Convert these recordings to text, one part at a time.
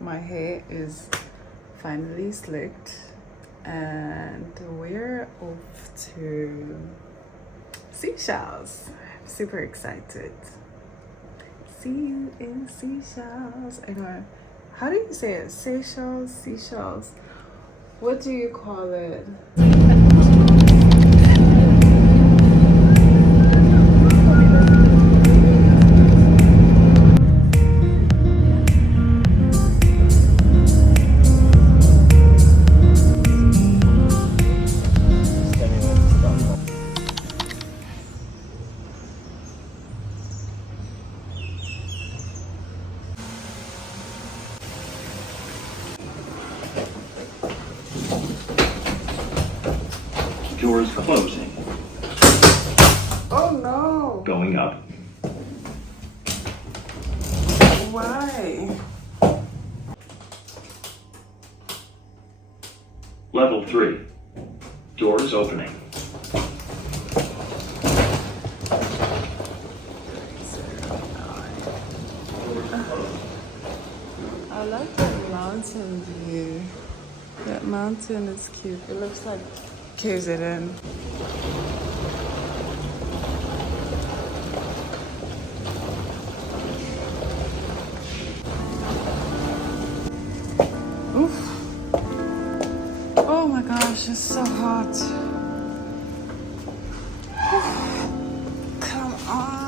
my hair is finally slicked and we're off to Seychelles. I'm super excited. See you in Seychelles. Anyway, how do you say it? Seychelles? Seychelles? What do you call it? Doors closing. Oh no! Going up. Why? Level 3. Doors opening. I like that mountain view. That mountain is cute. It looks like KZN. Oof. Oh my gosh, it's so hot. Oof. Come on.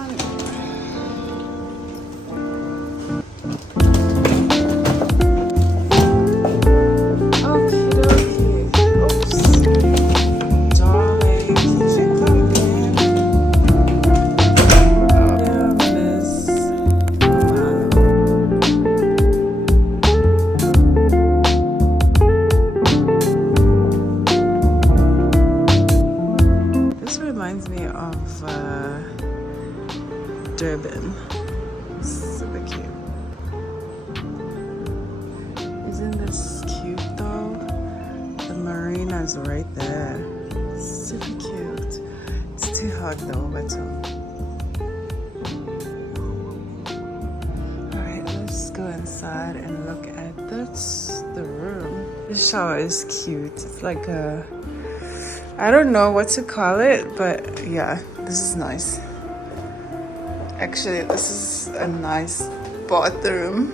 Durban. Super cute. Isn't this cute though? The marina's right there. Super cute. It's too hot though, but alright, let's go inside and look at the room. The shower is cute. It's like a, I don't know what to call it, but yeah, this is nice. Actually, this is a nice bathroom.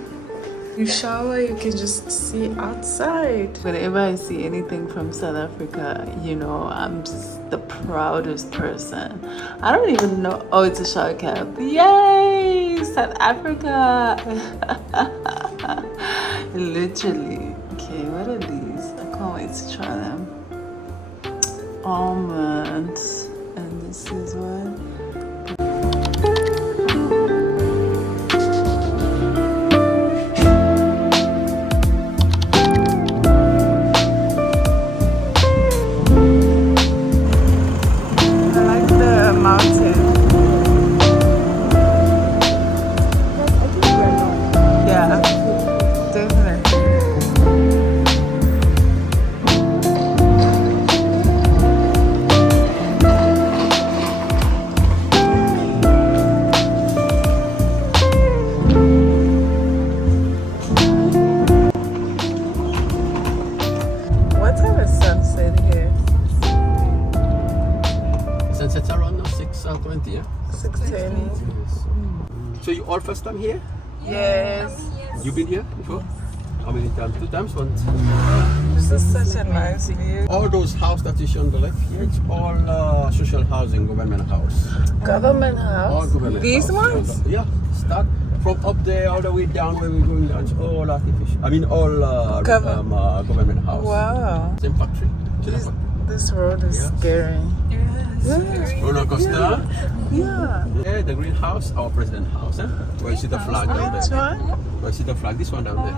You shower, you can just see outside. Whenever I see anything from South Africa, you know, I'm just the proudest person. I don't even know. Oh, it's a shower cap. Yay! South Africa! Literally. Okay, what are these? I can't wait to try them. Almonds. And this is what? So you all first time here? Yes. You been here before? How many times? 2 times? Once? This is such a nice view. All those houses that you see on the left here, it's all social housing, government house. Government house? All government These house. ones? Yeah, start from up there all the way down where we're going down. It's all artificial. I mean all government house. Wow. Same factory. This road is scary. Roller coaster. Yeah. Yeah, the greenhouse, our president house. Where you see the flag down Which there. one? Where you see the flag, this one down there.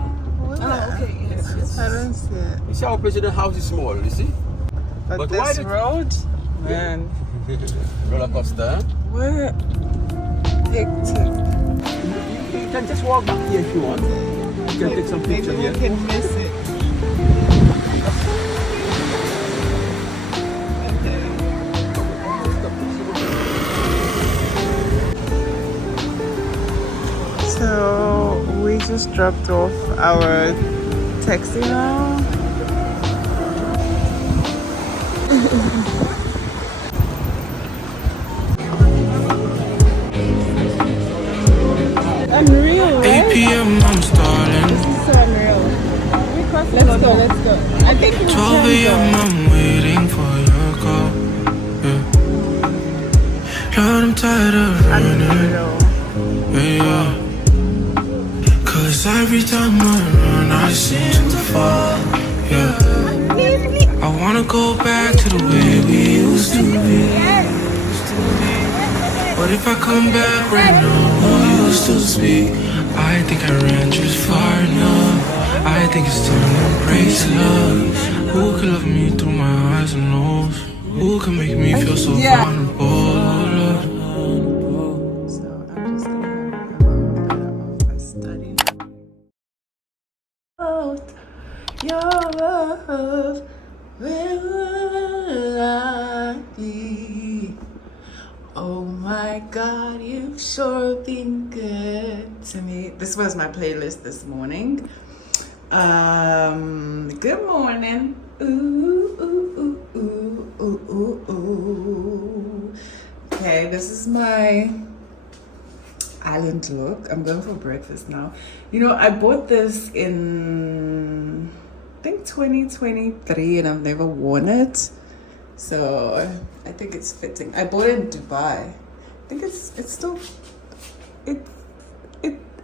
Oh, okay. Yes. I don't see it. You see our president house is small, you see? But this road, man. Roller coaster. Where? Hectic. You can just walk back here if you want. You can take some pictures here. Maybe we can miss it. So we just dropped off our taxi now. Unreal, right? 8 p.m. I'm starting. This is so unreal. Let's go, let's go. I think we 12 can a.m. go. I'm waiting for your call. Yeah. Lord, I'm tired of running. Unreal. Yeah. Cause every time I run, I seem to fall. Yeah. I wanna go back to the way we used to be. But if I come back right now, will you still speak? I think I ran just far enough. I think it's time to embrace love. Who can love me through my highs and lows? Who can make me feel so vulnerable? So I'm just gonna have a little bit of a study. Your love, where will I be? Oh my God, you've sure been good to me. This was my playlist this morning. Good morning. Ooh, ooh, ooh, ooh, ooh, ooh, ooh. Okay, this is my island look. I'm going for breakfast now. You know, I bought this in, I think 2023, and I've never worn it. So I think it's fitting. I bought it in Dubai. I think it's still,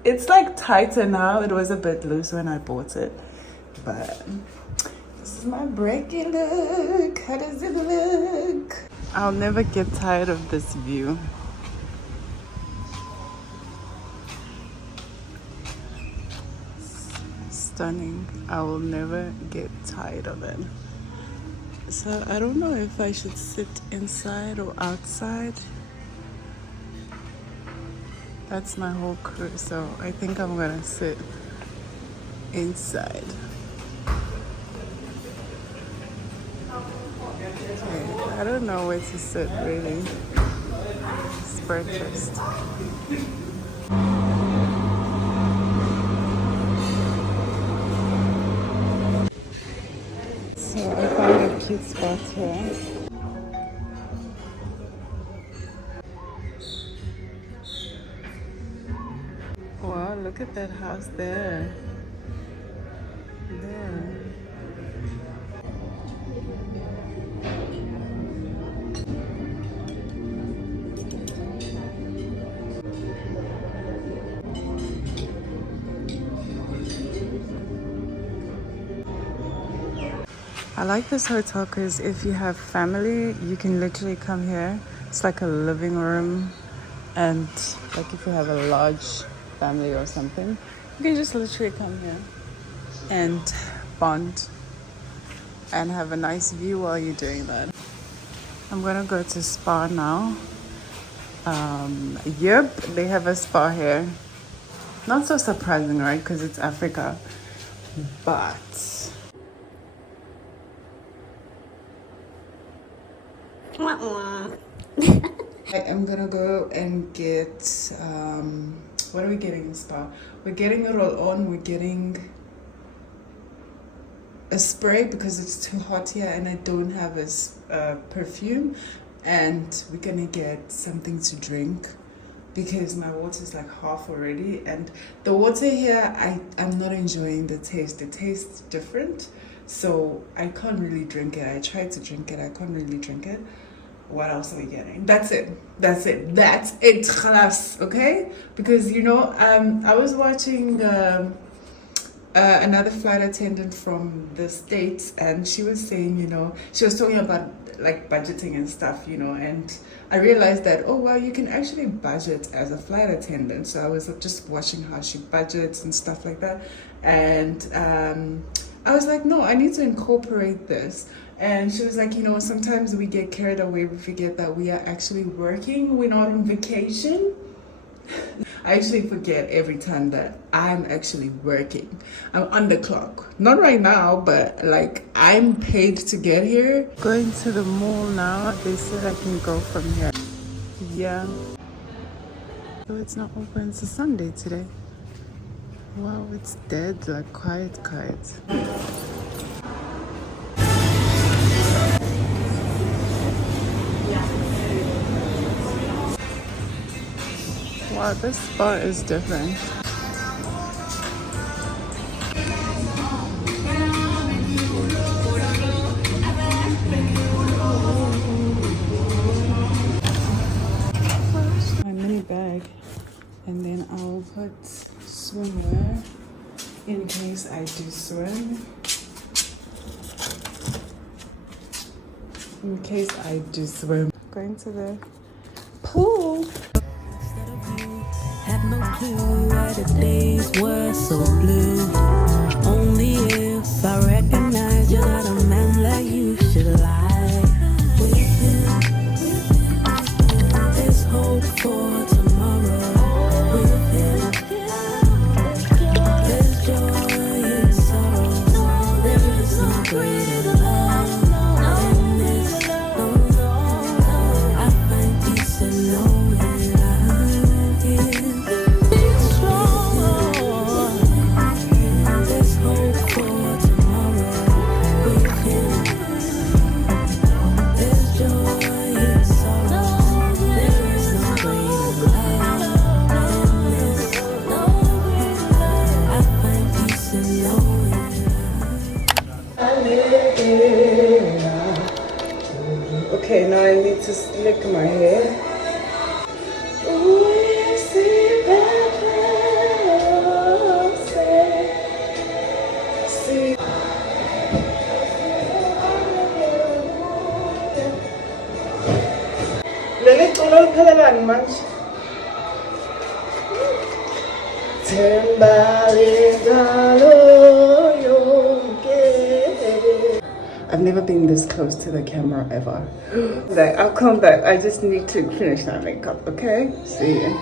it's like tighter now. It was a bit loose when I bought it, but this is my breaky look. How does it look? I'll never get tired of this view. Stunning. I will never get tired of it. So I don't know if I should sit inside or outside. That's my whole crew, so I think I'm gonna sit inside. Okay, I don't know where to sit really. It's breakfast. So I found a cute spot here. Wow, look at that house there. There. I like this hotel because if you have family, you can literally come here. It's like a living room, and like if you have a large family or something, you can just literally come here and bond and have a nice view while you're doing that. I'm gonna go to spa now. Yep, they have a spa here. Not so surprising, right? Because it's Africa, but I am gonna go and get what are we getting in spa? We're getting a roll-on, we're getting a spray because it's too hot here and I don't have a perfume, and we're gonna get something to drink because my water is like half already, and the water here I'm not enjoying the taste. The taste is different, so I can't really drink it. I tried to drink it, I can't really drink it. What else are we getting? That's it class. Okay, because you know I was watching another flight attendant from the States, and she was saying, you know, she was talking about like budgeting and stuff, you know, and I realized that, oh wow, you can actually budget as a flight attendant. So I was just watching how she budgets and stuff like that, and I was like, no, I need to incorporate this. And she was like, you know, sometimes we get carried away, we forget that we are actually working, we're not on vacation. I actually forget every time that I'm actually working. I'm on the clock. Not right now, but like I'm paid to get here. Going to the mall now. They said I can go from here. Yeah. So it's not open. It's a Sunday today. Wow, it's dead, like quiet. Wow, this spot is different. My mini bag, and then I'll put swimwear in case I do swim. Going to the pool. Had no clue why the days were so blue. Only if I recognize you're not a man like you should lie. With him, there's hope for tomorrow. With him, there's joy in sorrow. There is no greater love than this. I find peace in knowing I'm here. Be strong. There's hope for tomorrow. With him, there's joy in sorrow. There is no greater love than this. I find peace in knowing. Okay, now I need to slick my hair. Lele culo liphelelani manje? I've never been this close to the camera ever. Like, I'll come back. I just need to finish my makeup, okay? See you.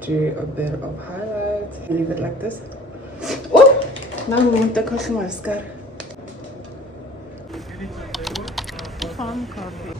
Do a bit of highlight. Leave it like this. Oh! Now we want the coffee mascara. Farm coffee.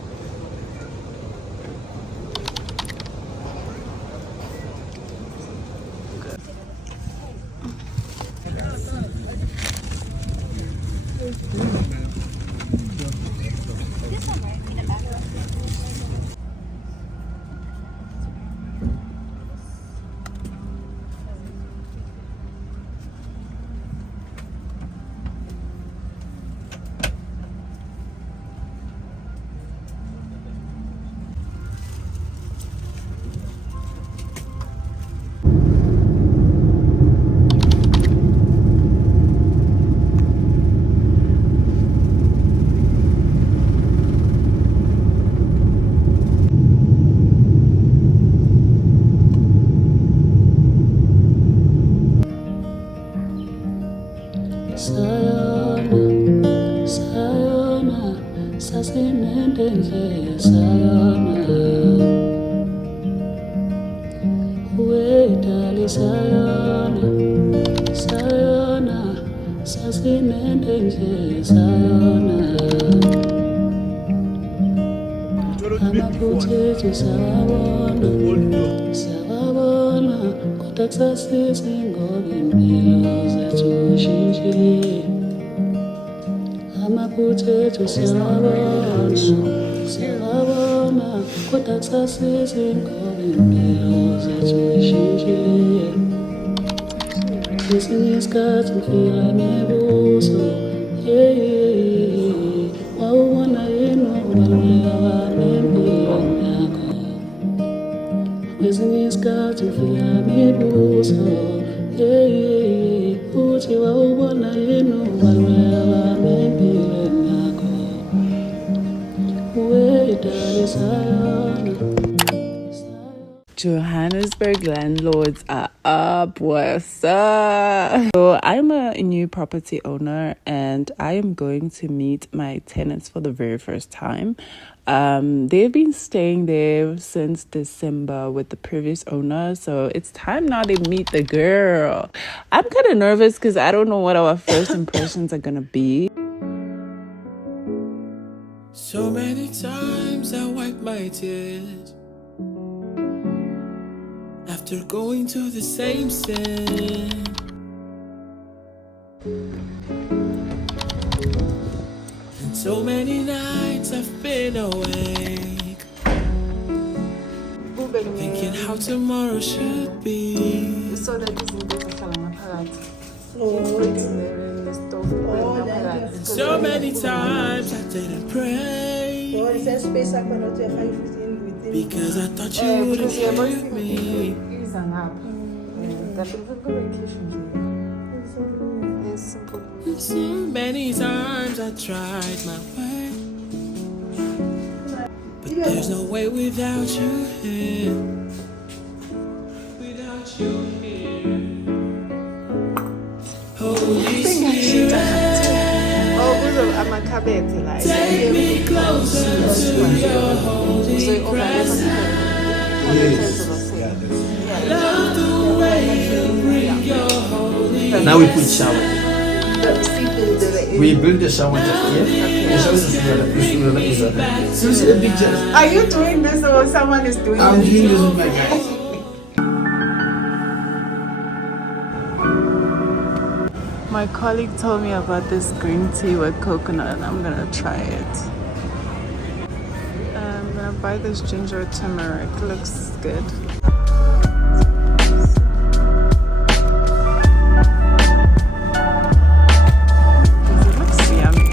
Johannesburg landlords are up, what's up? So I'm a new property owner and I am going to meet my tenants for the very first time. They've been staying there since December with the previous owner, so it's time now to meet the girl. I'm kind of nervous because I don't know what our first impressions are gonna be. So many times I wipe my tears after going to the same sin. And so many nights I've been awake, thinking how tomorrow should be. So that isn't this a And so many times I didn't pray, because I thought you wouldn't care with me. And so many times I tried my way, but there's no way without you here. Without you here. Holy Spirit, take me closer to your holy presence. Love the way you bring your holy. Now we put shower. We build the shower just here. The shower is you see the pictures. Are you doing this or someone is doing I'm this? doing this with my guys. My colleague told me about this green tea with coconut and I'm gonna try it. I'm gonna buy this ginger turmeric, looks good. It looks yummy.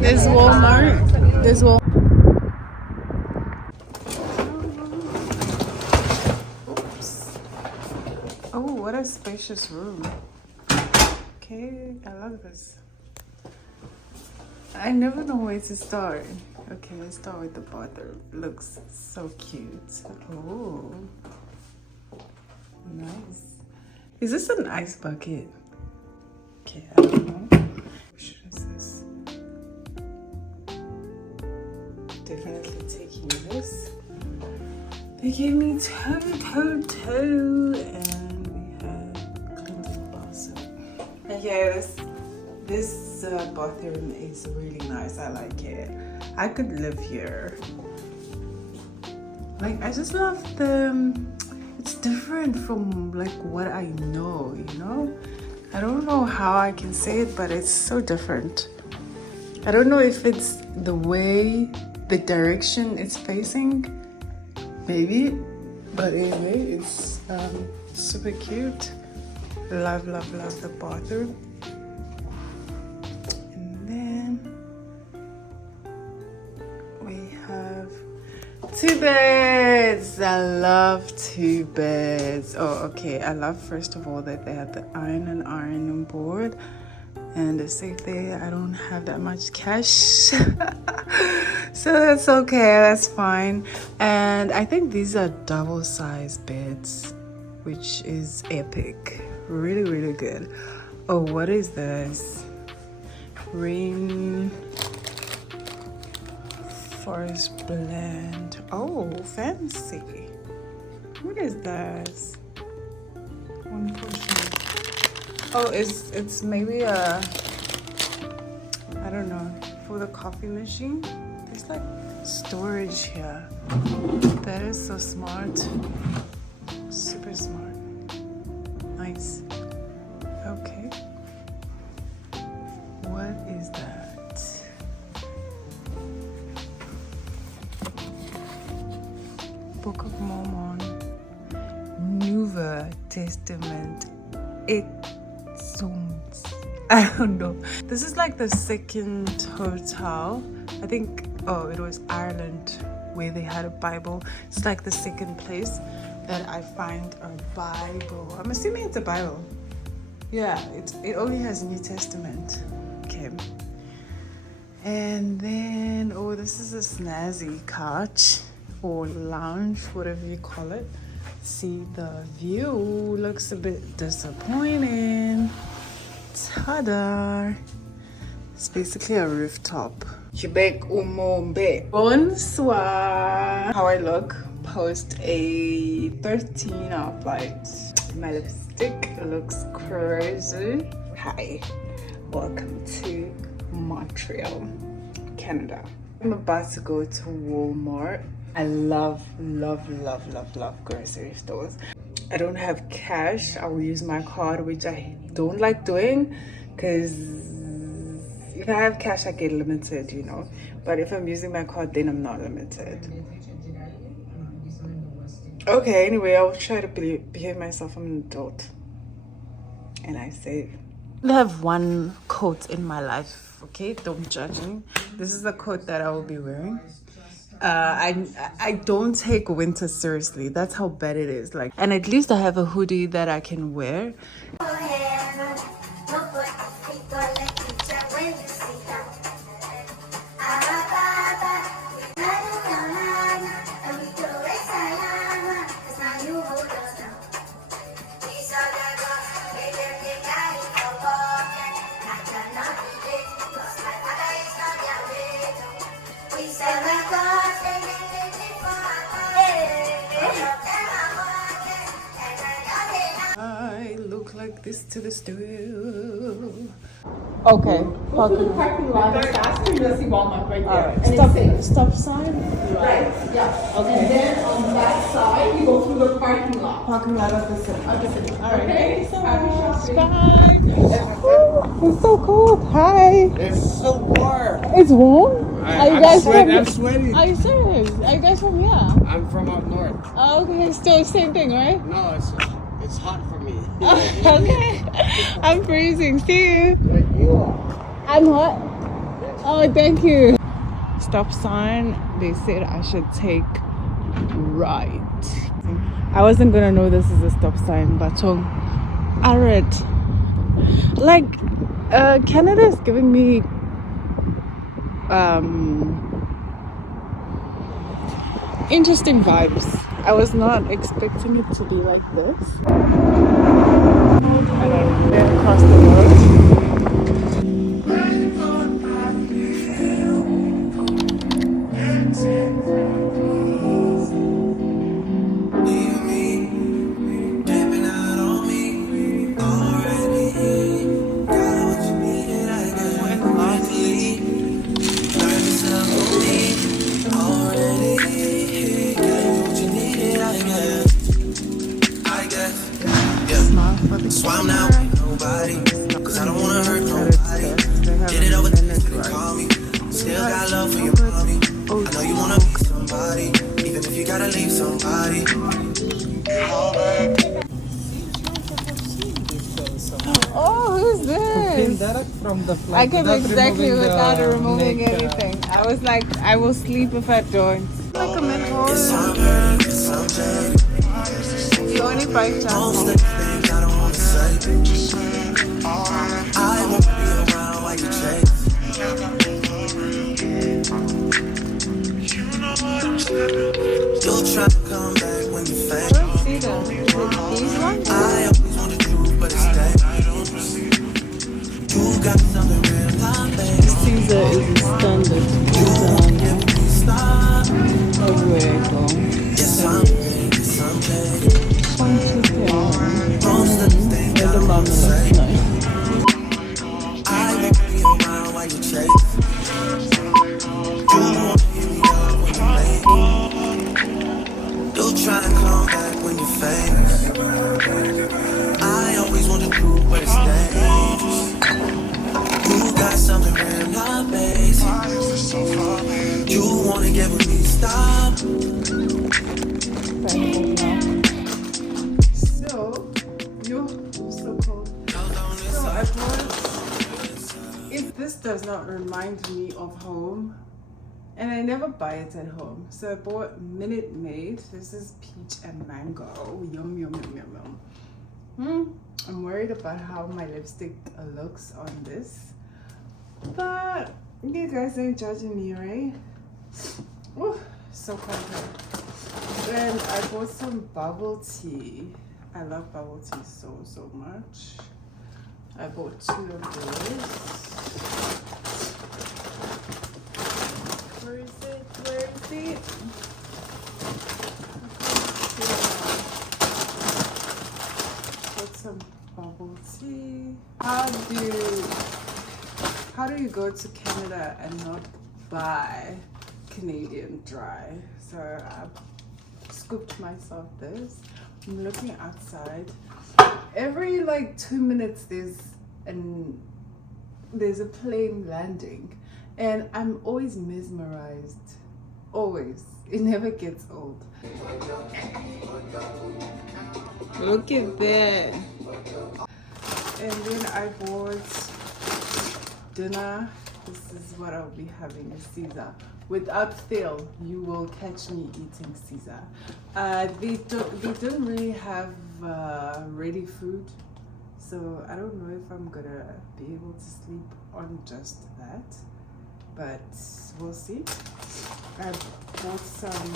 There's Walmart. There's Walmart. Oops. Oh, what a spacious room. Okay, I love this. I never know where to start. Okay, let's start with the bathroom. Looks so cute. Oh, nice. Is this an ice bucket? Okay, I don't know. Which is this? Definitely taking this. They gave me toe, and we have cleansing bar soap. And yeah, this bathroom is really nice. I like it. I could live here. Like, I just love it's different from like what I know, you know? I don't know how I can say it, but it's so different. I don't know if it's the way, the direction it's facing, maybe, but anyway, it's super cute. Love the bathroom. And then we have 2 beds. I love 2 beds. Oh, okay. I love, first of all, that they have the ironing board and the safe there. I don't have that much cash. So that's okay. That's fine. And I think these are double-sized beds, which is epic. Really good. Oh, what is this? Rain Forest Blend. Oh, fancy. What is this? One portion. Oh, it's maybe a, I don't know, for the coffee machine. There's like storage here. That is so smart. Super smart. Nice. Okay. What is that? Book of Mormon. Nouveau Testament. I don't know. This is like the second hotel. I think, oh, it was Ireland where they had a Bible. It's like the second place that I find a Bible. I'm assuming it's a Bible. Yeah, it only has New Testament. Okay. And then, oh, this is a snazzy couch or lounge, whatever you call it. See, the view looks a bit disappointing. Ta-da! It's basically a rooftop. Quebec Umombe. Bonsoir. How I look post a 13-hour flight. My lipstick looks crazy. Hi, welcome to Montreal, Canada. I'm about to go to Walmart. I love grocery stores. I don't have cash. I will use my card, which I don't like doing because if I have cash I get limited, you know, but if I'm using my card then I'm not limited. Okay, anyway, I'll try to behave myself. I'm an adult and I save. I have one coat in my life, okay? Don't judge me. This is the coat that I will be wearing. I don't take winter seriously. That's how bad it is. Like, and at least I have a hoodie that I can wear. I look like this to the studio. Okay. Go to the parking lot faster, you'll see Walmart right there. Alright. And Stop sign? right, yeah. Okay. And then on that side, you go through the parking lot. Parking lot of the city. Alright. Okay, so happy shopping. Bye. It's so cold. Hi. It's so warm. It's warm? I'm sweating. Are you serious? Are you guys from here? I'm from up north. Oh, okay. Still same thing, right? No, it's hot for me. Okay. I'm freezing. See you. But you are. I'm hot. Oh, thank you. Stop sign. They said I should take right. I wasn't gonna know this is a stop sign, but alright. Like, Canada is giving me interesting vibes. I was not expecting it to be like this. And I'm there across the road. So I'm not with nobody, cause I don't wanna hurt nobody. Get it over there, they call me. Still got love for your mommy. I know you wanna be somebody, even if you gotta leave somebody. Oh, who's this? From the I came exactly without removing anything. I was like, I will sleep if I don't. Like a mentor. Yes, I'm hurt, yes, I'm jaded. You only bike Most channel. of the things I don't wanna say. I won't be around while you chase. You'll try to come back when you fail. See them. These ones? I always want the truth, but it's dangerous. You got something real, my baby. Caesar is a standard. Stop. Everywhere I go. Yes, I'm ready, yes, I'm jaded. Most of the things I don't wanna say. I won't be around while you chase. You won't hit me up when you're late. You'll try to come back when you're famous. I always want the truth, but it's dangerous. You got something real, not basic. You wanna get with me, stop. So cold. So I bought, if this does not remind me of home, and I never buy it at home, so I bought Minute Maid. This is peach and mango. Yum yum yum yum yum. I'm worried about how my lipstick looks on this, but you guys ain't judging me, right? Ooh, so cold. Then I bought some bubble tea. I love bubble tea so much. I bought 2 of those. go to Canada and not buy Canadian dry. So I scooped myself this. I'm looking outside. Every like 2 minutes there's a plane landing, and I'm always mesmerized. Always. It never gets old. Look at that. And then I bought dinner. This is what I'll be having, a Caesar. Without fail, you will catch me eating Caesar. They don't really have ready food, so I don't know if I'm gonna be able to sleep on just that, but we'll see. I bought some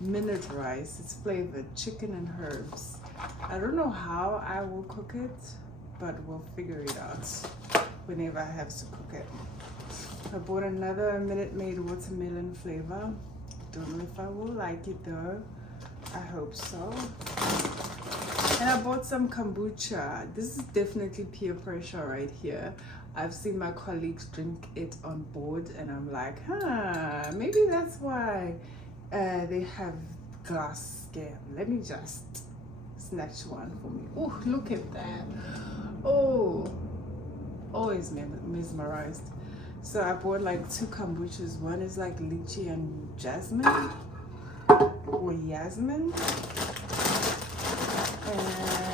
minute rice. It's flavored chicken and herbs. I don't know how I will cook it, but we'll figure it out whenever I have to cook it. I bought another Minute Maid watermelon flavor. Don't know if I will like it though. I hope so. And I bought some kombucha. This is definitely peer pressure right here. I've seen my colleagues drink it on board, and I'm like, maybe that's why they have glass scam. Let me just snatch one for me. Oh, look at that. Oh, always mesmerized. So I bought like 2 kombuchas. One is like lychee and jasmine, or yasmin.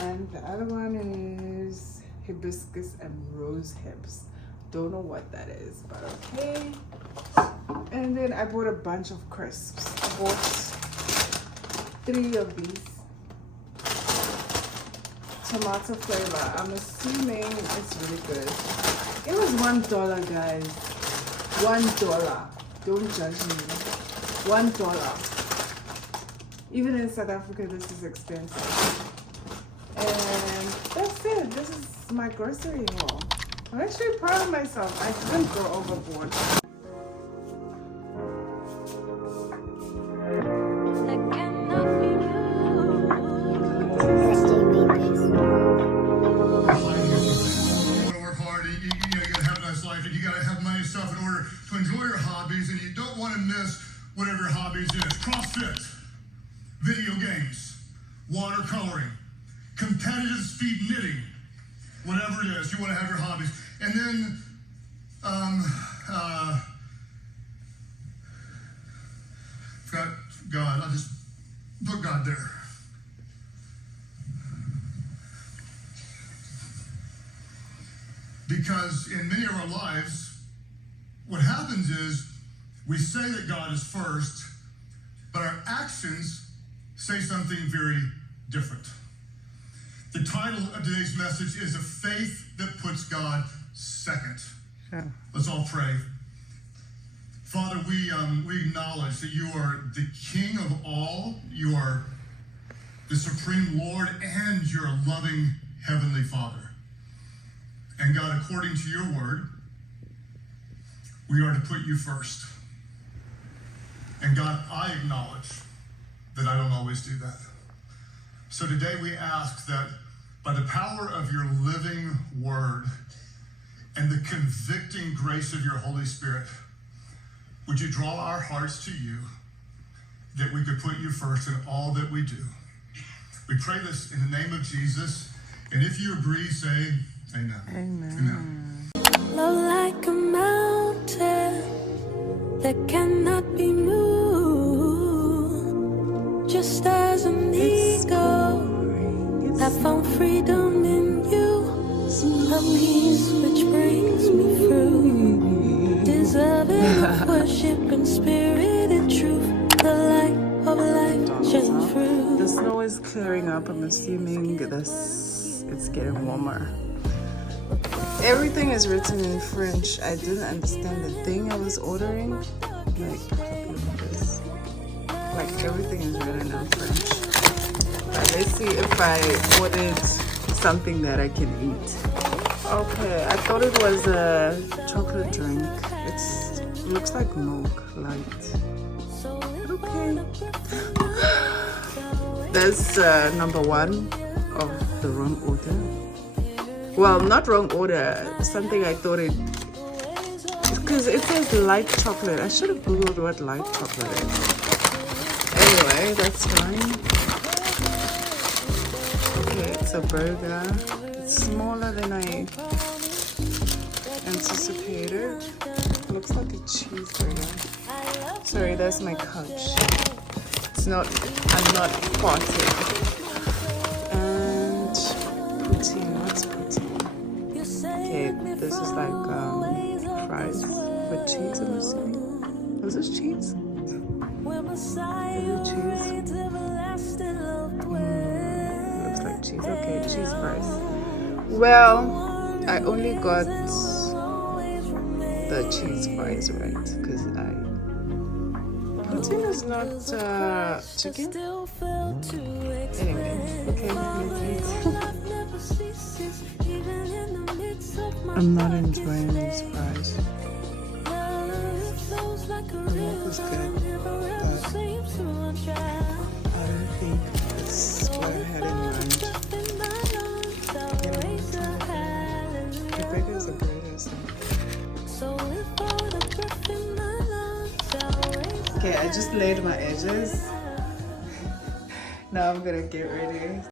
And the other one is hibiscus and rose hips. Don't know what that is, but okay. And then I bought a bunch of crisps. I bought 3 of these. Tomato flavor. I'm assuming it's really good. It was $1, guys. $1. Don't judge me. $1. Even in South Africa, this is expensive. And that's it. This is my grocery haul. I'm actually proud of myself. I didn't go overboard. And you don't want to miss whatever your hobbies is. CrossFit, video games, watercoloring, competitive speed knitting, whatever it is, you want to have your hobbies. And then, God, I'll just put God there. Because in many of our lives, what happens is we say that God is first, but our actions say something very different. The title of today's message is A Faith That Puts God Second. Sure. Let's all pray. Father, we acknowledge that you are the King of all, you are the Supreme Lord, and you're a loving Heavenly Father. And God, according to your word, we are to put you first. And God, I acknowledge that I don't always do that. So today we ask that by the power of your living word and the convicting grace of your Holy Spirit, would you draw our hearts to you, that we could put you first in all that we do. We pray this in the name of Jesus. And if you agree, say amen. Amen. Love like a mountain that cannot be moved. Just as an eagle, I found freedom in you. A peace which brings me through. Deserving of worship in spirit and truth. The light of life shines through. The snow is clearing up. I'm assuming it's getting warmer. Everything is written in French. I didn't understand the thing I was ordering. Like, look at this. Like, everything is written in French. But let's see if I ordered something that I can eat. Okay, I thought it was a chocolate drink. It looks like milk, light. Okay. That's number 1 of the wrong order. Well, not wrong order. Something I thought it, because it says light chocolate. I should have googled what light chocolate is. Anyway, that's fine. Okay, it's a burger. It's smaller than I anticipated. Looks like a cheeseburger. Sorry, that's my couch. It's not, I'm not farting. And poutine, what's poutine? Okay, this is like fries with cheese, I'm assuming. Was this cheese? Is it cheese? Looks like cheese. Okay, cheese fries. Well, I only got the cheese fries right because poutine is not chicken. Anyway, okay, I'm not enjoying these fries. The milk is good, but I don't think that's what I had in mind. The burger is a burger, so. Okay, I just laid my edges. Now I'm gonna get ready.